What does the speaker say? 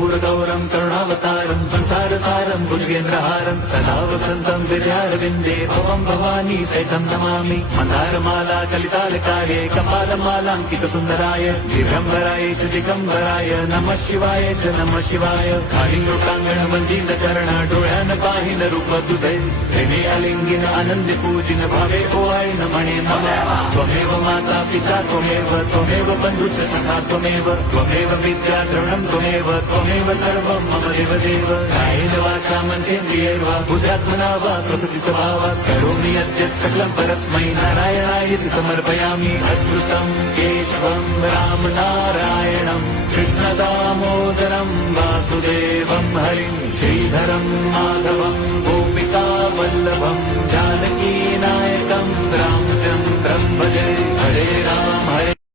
कर्पूरगौरं करुणावतारं संसारसारं भुजगेन्द्रहारं सदा वसन्तं विद्यारविन्दे भवं भवानी सहितं नमामि। मन्दारमाला कलितालकार्ये कपालमालाङ्कितसुन्दराय दिगम्बराय च दिगम्बराय नमः शिवाय च नमः शिवाय। कालिङ्गोटाङ्गणमन्दिरचरण डोळ्यान पाहिन रूप तुझे प्रेमे अलिंगिन आनंदे पूजिन भावे ओवाळीन म्हणे नमः। त्वमेव माता पिता त्वमेव बन्धुश्च सखा त्वमेव विद्या द्रवणं त्वमेव सर्वं मम देवदेव। कायेन वाचा मनसेन्द्रियैर्वा बुद्ध्यात्मना वा प्रकृति स्वभावात् करोमि यद्यत् सकलं परस्मै नारायणायेति समर्पयामि। अच्युतं केशवं राम नारायणं कृष्णदामोदरं वासुदेवं हरिं श्रीधरं माधवं गोपिका वल्लभं जानकी नायकं रामचन्द्रं भजे। हरे राम